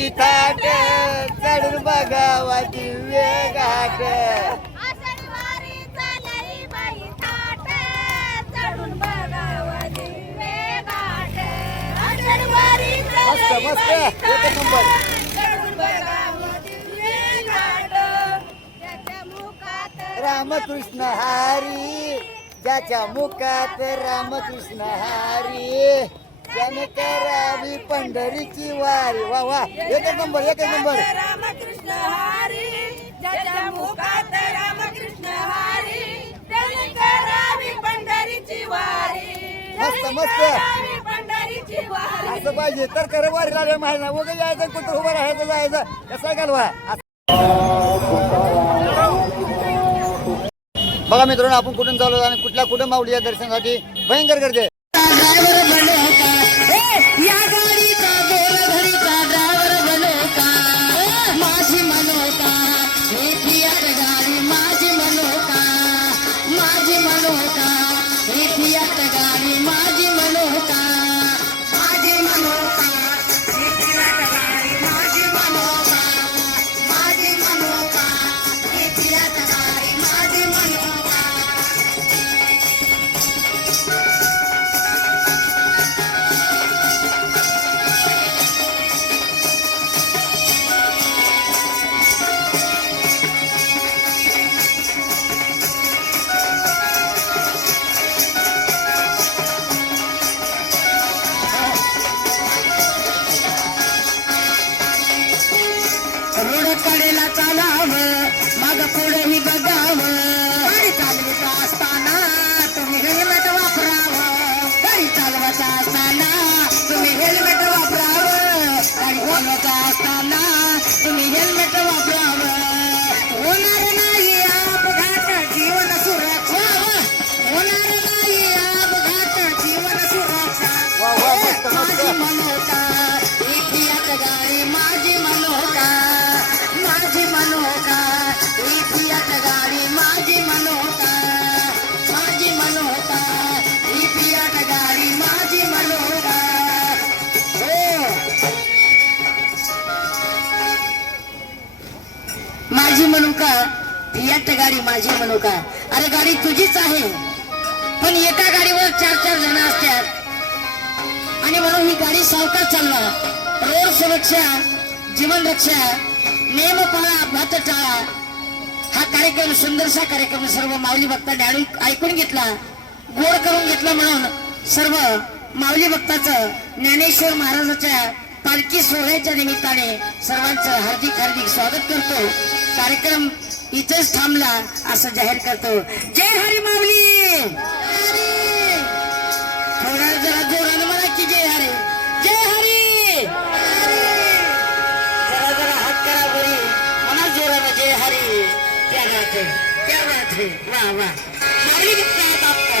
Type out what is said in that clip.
बाई थाट चढून बघावा दिव्य घाट मस्त मस्त एक नंबर रामकृष्ण हरी ज्याच्या मुखात रामकृष्ण हरी त्याने करावी पंढरीची वारी वा वा एक नंबर एक नंबर रामकृष्ण हरी ज्याच्या मुखात रामकृष्ण हरी त्याने करावी पंढरीची वारी मस्त मस्त पंढरीची वारी असं पाहिजे तर खरं वारी लागल्या माहिती ना वगैरे यायचं कुठं उभं राहायचं जायचं कसं घालवा बघा मित्रांनो आपण कुठून चालू आणि कुठल्या कुठं माऊली या दर्शनासाठी भयंकर गर्दी या गाडीचा गोरधरीचा ड्रायव्हर बनो का माझी मनोका हे फियाट गाडी माझी मनोका माझी मनोका हे फियाट गाडी माझी मनोका माझी मनोका हे फियाट गाडी माझी मनोका माझी मनोका हे फियाट गाडी माझी मनोका कडेला चालावं मग पुढेही बघावं गाडी चालवत असताना तुम्ही हेल्मेट वापरावं गाडी चालवत असताना तुम्ही हेल्मेट वापरावं गाडी चालवत असताना तुम्ही हेल्मेट वापरावं होणार नाही अपघात जीवन सुरक्षा होणार नाही अपघात जीवन सुरक्षा माझी मनोका ही गाडी माझी मनोका माझी मनोका ही फियाट गाडी माझी मनोका माझी मनोका ही फियाट गाडी माझी मनोका हो माझी मनोका फियाट गाडी माझी मनोका अरे गाडी तुझीच आहे पण एका गाडीवर 4-4 जण असतात आणि म्हणून ही गाडी सावकाश चालवा रोड सुरक्षा जीवन रक्षा नेम पाळा अपघात टाळा हा कार्यक्रम सुंदरसा कार्यक्रम सर्व माऊली भक्तांनी ऐकून घेतला गोड करून घेतला म्हणून सर्व माऊली भक्ताचं ज्ञानेश्वर महाराजाच्या पालखी सोहळ्याच्या निमित्ताने सर्वांचं हार्दिक हार्दिक स्वागत करतो कार्यक्रम इथेच थांबला असं जाहीर करतो जय हरी माऊली थोडा जरा जोरानं म्हणा की जय हरी जय हरी जय हरी क्या बात है वाह वाह माऊली भक्त आहेत आपका